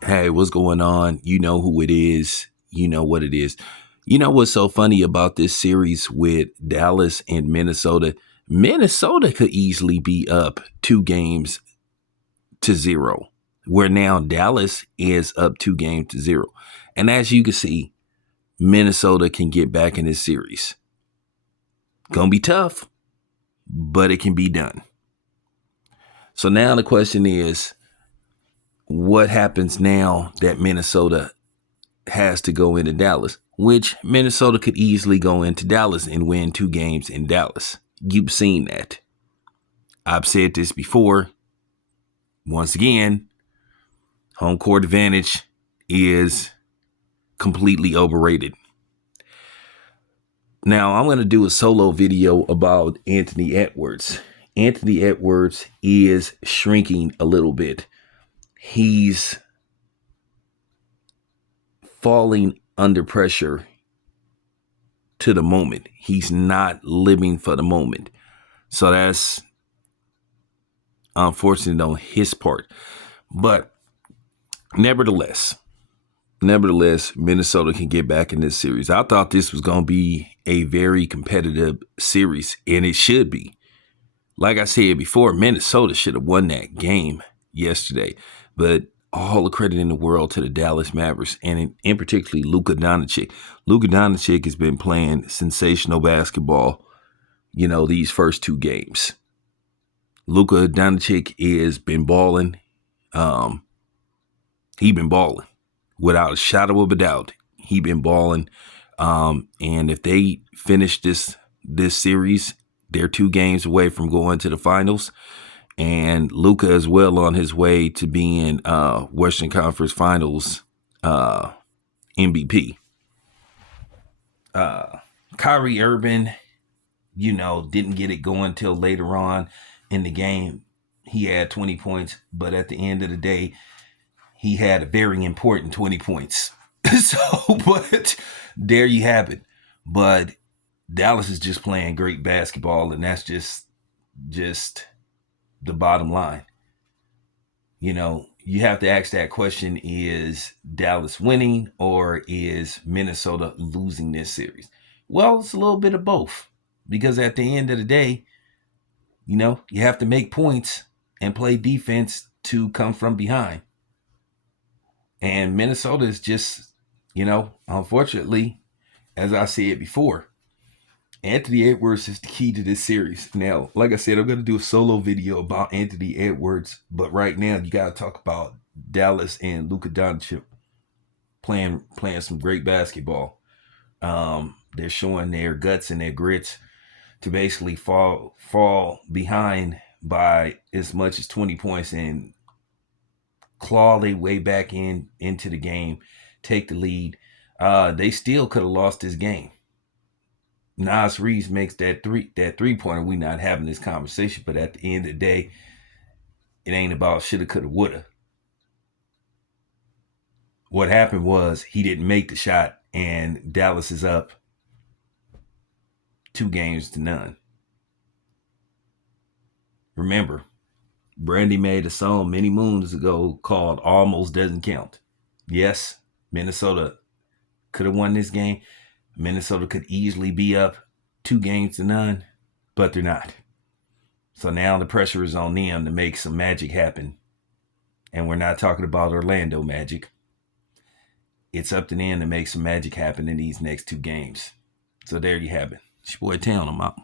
Hey, what's going on? You know who it is. You know what it is. You know what's so funny about this series with Dallas and Minnesota? Minnesota could easily be up 2 games to 0, where now Dallas is up 2 games to 0. And as you can see, Minnesota can get back in this series. Gonna be tough, but it can be done. So now the question is, what happens now that Minnesota has to go into Dallas, which Minnesota could easily go into Dallas and win 2 games in Dallas. You've seen that. I've said this before. Once again, home court advantage is completely overrated. Now, I'm going to do a solo video about Anthony Edwards. Anthony Edwards is shrinking a little bit. He's falling under pressure to the moment. He's not living for the moment. So that's unfortunate on his part. But nevertheless, Minnesota can get back in this series. I thought this was going to be a very competitive series, and it should be. Like I said before, Minnesota should have won that game yesterday. But all the credit in the world to the Dallas Mavericks, and in particularly Luka Doncic. Luka Doncic has been playing sensational basketball, these first 2 games. Luka Doncic has been balling. He been balling without a shadow of a doubt. He been balling. And if they finish this series, they're 2 games away from going to the finals. And Luka is well on his way to being Western Conference Finals MVP. Kyrie Irving, didn't get it going till later on in the game. He had 20 points, but at the end of the day, he had a very important 20 points. But there you have it. But Dallas is just playing great basketball, and that's just the bottom line. You have to ask that question, is Dallas winning or is Minnesota losing this series? Well, it's a little bit of both, because at the end of the day, you have to make points and play defense to come from behind. And Minnesota is just, unfortunately, as I said before, Anthony Edwards is the key to this series. Now, like I said, I'm going to do a solo video about Anthony Edwards, but right now you got to talk about Dallas and Luka Doncic playing some great basketball. They're showing their guts and their grits to basically fall behind by as much as 20 points and claw their way back into the game, take the lead. They still could have lost this game. Nas Reeves makes that three-pointer. We not having this conversation, but at the end of the day, it ain't about shoulda, coulda, woulda. What happened was he didn't make the shot, and Dallas is up 2 games to 0. Remember, Brandy made a song many moons ago called Almost Doesn't Count. Yes, Minnesota could have won this game. Minnesota could easily be up 2 games to 0, but they're not. So now the pressure is on them to make some magic happen. And we're not talking about Orlando magic. It's up to them to make some magic happen in these next 2 games. So there you have it. It's your boy Town. I'm out.